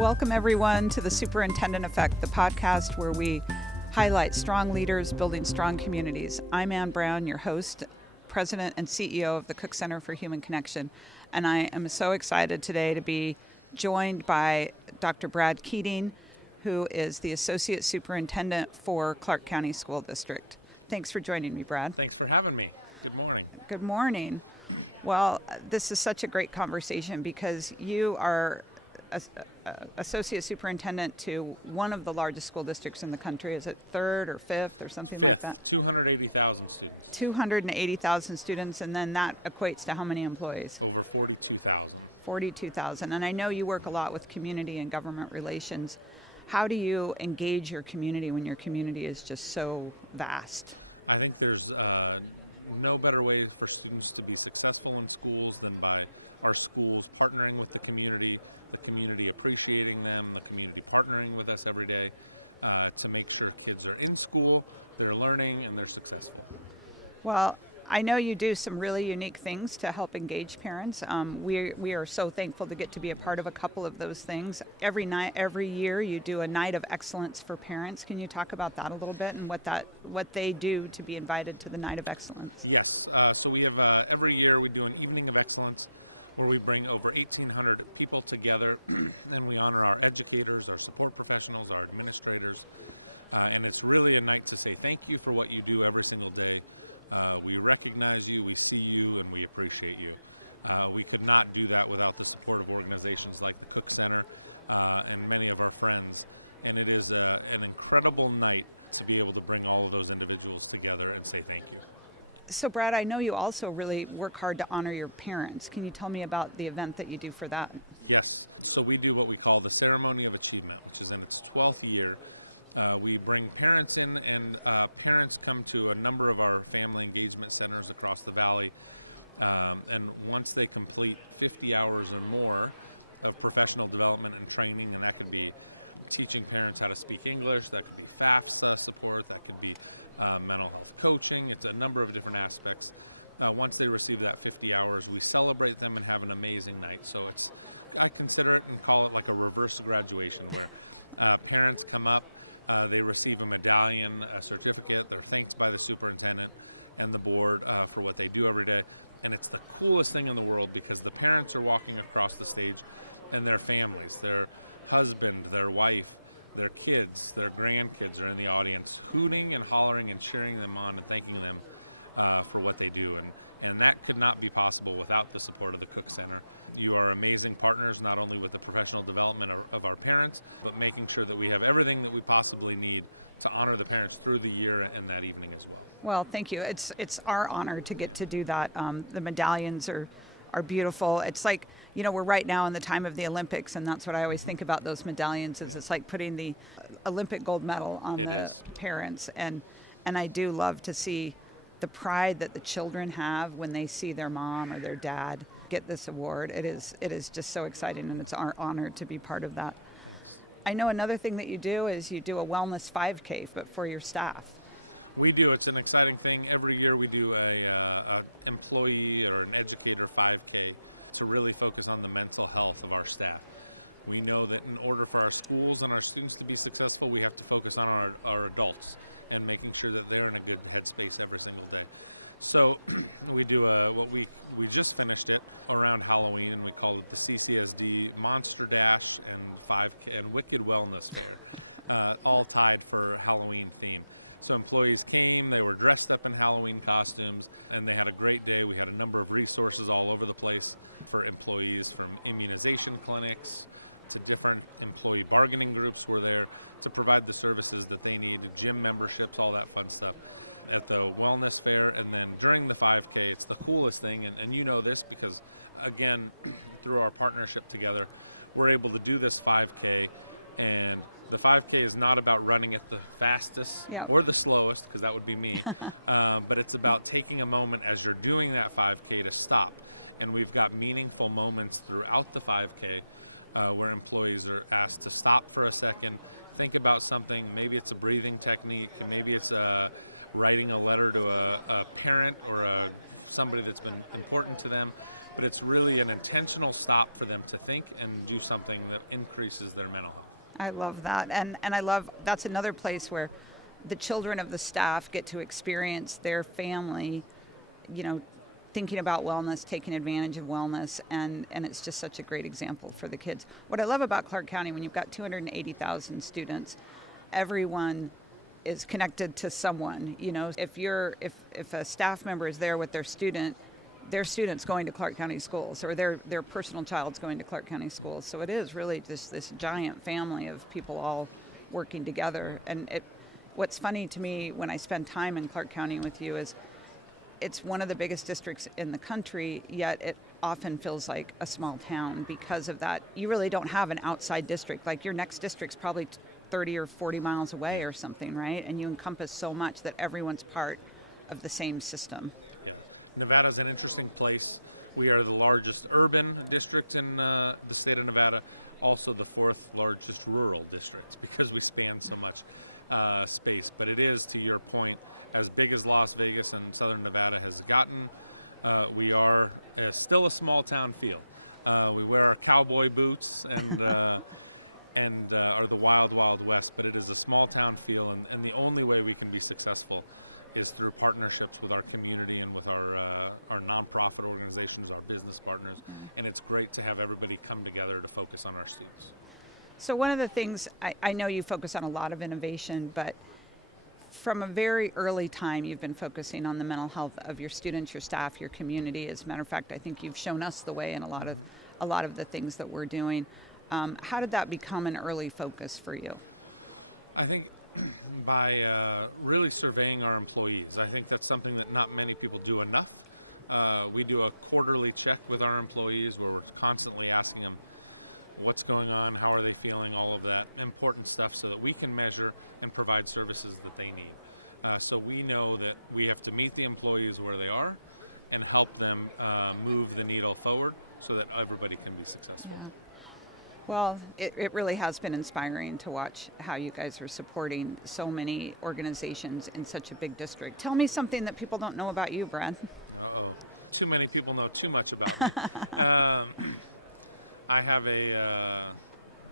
Welcome, everyone, to the Superintendent Effect, the podcast where we highlight strong leaders building strong communities. I'm Ann Brown, your host, President and CEO of the Cook Center for Human Connection, and I am so excited today to be joined by Dr. Brad Keating, who is the Associate Superintendent for Clark County School District. Thanks for joining me, Brad. Thanks for having me. Good morning. Good morning. Well, this is such a great conversation because you are Associate Superintendent to one of the largest school districts in the country. Is it third or fifth or something Fifth, like that? 280,000 students. 280,000 students, and then that equates to how many employees? Over 42,000. 42,000. And I know you work a lot with community and government relations. How do you engage your community when your community is just so vast? I think there's no better way for students to be successful in schools than by our schools partnering with the community appreciating them, the community partnering with us every day to make sure kids are in school, they're learning, and they're successful. Well, I know you do some really unique things to help engage parents. We are so thankful to get to be a part of a couple of those things. Every year you do a night of excellence for parents. Can you talk about that a little bit and what they do to be invited to the night of excellence? Yes, so we have every year we do an evening of excellence where we bring over 1,800 people together and we honor our educators, our support professionals, our administrators, and it's really a night to say thank you for what you do every single day. We recognize you, we see you, and we appreciate you. We could not do that without the support of organizations like the Cook Center and many of our friends. And it is an incredible night to be able to bring all of those individuals together and say thank you. So, Brad, I know you also really work hard to honor your parents. Can you tell me about the event that you do for that? Yes. So we do what we call the Ceremony of Achievement, which is in its 12th year. We bring parents in, and parents come to a number of our family engagement centers across the valley. And once they complete 50 hours or more of professional development and training, and that could be teaching parents how to speak English, that could be FAFSA support, that could be mental health coaching. It's a number of different aspects. Once they receive that 50 hours, we celebrate them and have an amazing night. So I consider it and call it like a reverse graduation where parents come up, they receive a medallion, a certificate, they're thanked by the superintendent and the board for what they do every day. And it's the coolest thing in the world because the parents are walking across the stage and their families, their husband, their wife, their kids, their grandkids are in the audience hooting and hollering and cheering them on and thanking them for what they do. And that could not be possible without the support of the Cook Center. You are amazing partners, not only with the professional development of our parents, but making sure that we have everything that we possibly need to honor the parents through the year and that evening as well. Well, thank you. It's our honor to get to do that. The medallions are beautiful. It's like, we're right now in the time of the Olympics, and that's what I always think about those medallions is it's like putting the Olympic gold medal on parents. And I do love to see the pride that the children have when they see their mom or their dad get this award. It is just so exciting, and it's our honor to be part of that. Thanks. I know another thing that you do is you do a wellness 5K, but for your staff. We do. It's an exciting thing. Every year we do a employee or an educator 5K to really focus on the mental health of our staff. We know that in order for our schools and our students to be successful, we have to focus on our adults and making sure that they're in a good headspace every single day. So we do we just finished it around Halloween, and we called it the CCSD Monster Dash and 5K and Wicked Wellness Fair, all tied for Halloween theme. So employees came, they were dressed up in Halloween costumes, and they had a great day. We had a number of resources all over the place for employees, from immunization clinics to different employee bargaining groups were there to provide the services that they need, gym memberships, all that fun stuff at the wellness fair. And then during the 5K, it's the coolest thing, and you know this because, again, through our partnership together, we're able to do this 5K, and the 5K is not about running at the fastest or the slowest, because that would be me, but it's about taking a moment as you're doing that 5K to stop. And we've got meaningful moments throughout the 5K where employees are asked to stop for a second, think about something. Maybe it's a breathing technique, maybe it's writing a letter to a parent or somebody that's been important to them, but it's really an intentional stop for them to think and do something that increases their mental health. I love that. And I love, that's another place where the children of the staff get to experience their family, thinking about wellness, taking advantage of wellness, and it's just such a great example for the kids. What I love about Clark County, when you've got 280,000 students, everyone is connected to someone. If a staff member is there with their student's going to Clark County schools, or their personal child's going to Clark County schools. So it is really just this giant family of people all working together. Yeah. And what's funny to me when I spend time in Clark County with you is it's one of the biggest districts in the country, yet it often feels like a small town because of that. You really don't have an outside district. Like your next district's probably 30 or 40 miles away or something, right? And you encompass so much that everyone's part of the same system. Yeah, Nevada's an interesting place. We are the largest urban district in the state of Nevada, also the fourth largest rural district because we span so much space. But it is, to your point, as big as Las Vegas and Southern Nevada has gotten. We are still a small town feel. We wear our cowboy boots and are the wild, wild west, but it is a small town feel, and the only way we can be successful is through partnerships with our community and with our nonprofit organizations, our business partners, and it's great to have everybody come together to focus on our students. So one of the things, I know you focus on a lot of innovation, but from a very early time, you've been focusing on the mental health of your students, your staff, your community. As a matter of fact, I think you've shown us the way in a lot of the things that we're doing. How did that become an early focus for you? I think by really surveying our employees. I think that's something that not many people do enough. We do a quarterly check with our employees where we're constantly asking them what's going on, how are they feeling, all of that important stuff so that we can measure and provide services that they need. So we know that we have to meet the employees where they are and help them move the needle forward so that everybody can be successful. Yeah. Well, it really has been inspiring to watch how you guys are supporting so many organizations in such a big district. Tell me something that people don't know about you, Brad. Uh-oh. Too many people know too much about me. I have a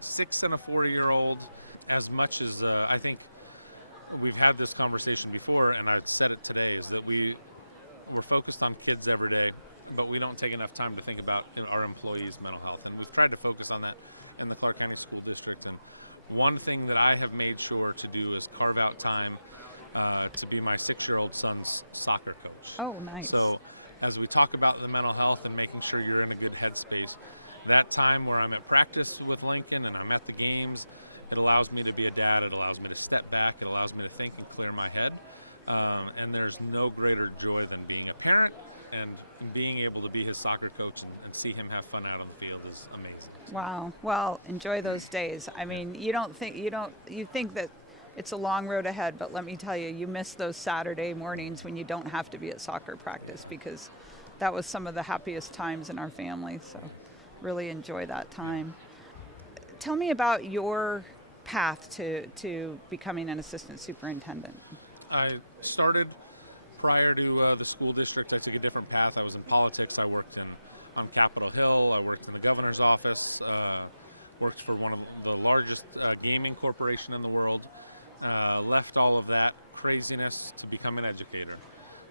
6 and a 4-year-old. As much as I think we've had this conversation before, and I said it today, is that we're focused on kids every day, but we don't take enough time to think about our employees' mental health. And we've tried to focus on that in the Clark County School District. And one thing that I have made sure to do is carve out time to be my 6-year-old son's soccer coach. Oh, nice. So as we talk about the mental health and making sure you're in a good headspace, that time where I'm at practice with Lincoln and I'm at the games, it allows me to be a dad. It allows me to step back. It allows me to think and clear my head. And there's no greater joy than being a parent, and being able to be his soccer coach and see him have fun out on the field is amazing. Wow. Well, enjoy those days. I mean, you think that it's a long road ahead, but let me tell you, you miss those Saturday mornings when you don't have to be at soccer practice, because that was some of the happiest times in our family. So really enjoy that time. Yeah. Tell me about your path to becoming an assistant superintendent. I started prior to the school district. I took a different path. I was in politics. I worked on Capitol Hill. I worked in the governor's office. Worked for one of the largest gaming corporation in the world. Left all of that craziness to become an educator.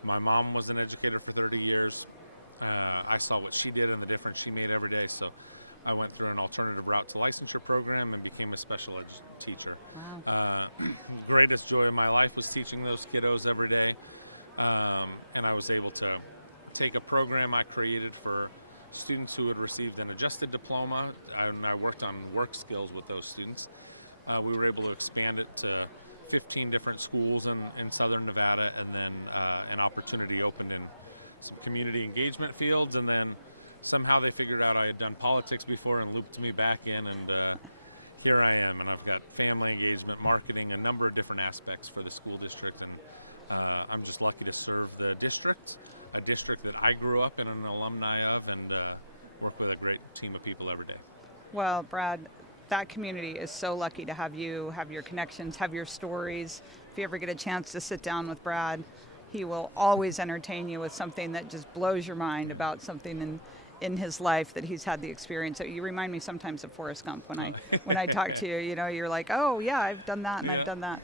My mom was an educator for 30 years. I saw what she did and the difference she made every day. So I went through an alternative route to licensure program and became a special ed teacher. Wow. Greatest joy of my life was teaching those kiddos every day. And I was able to take a program I created for students who had received an adjusted diploma, and I worked on work skills with those students. We were able to expand it to 15 different schools in Southern Nevada, and then an opportunity opened in some community engagement fields, and then somehow they figured out I had done politics before and looped me back in, and here I am, and I've got family engagement, marketing, a number of different aspects for the school district, and I'm just lucky to serve the district, a district that I grew up in and an alumni of, and work with a great team of people every day. Well, Brad, that community is so lucky to have you, have your connections, have your stories. If you ever get a chance to sit down with Brad, he will always entertain you with something that just blows your mind about something in his life that he's had the experience. You remind me sometimes of Forrest Gump when I talk to you. You know, you're like, oh yeah, I've done that and I've done that.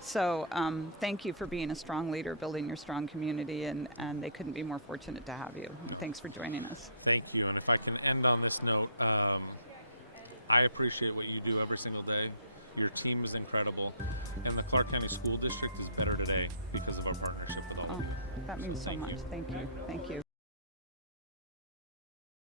So thank you for being a strong leader, building your strong community, and they couldn't be more fortunate to have you. No. Thanks for joining us. Thank you. And if I can end on this note, I appreciate what you do every single day. Your team is incredible, and the Clark County School District is better today because of our partnership with all of you. That means so thank much. you. Thank you. Thank you.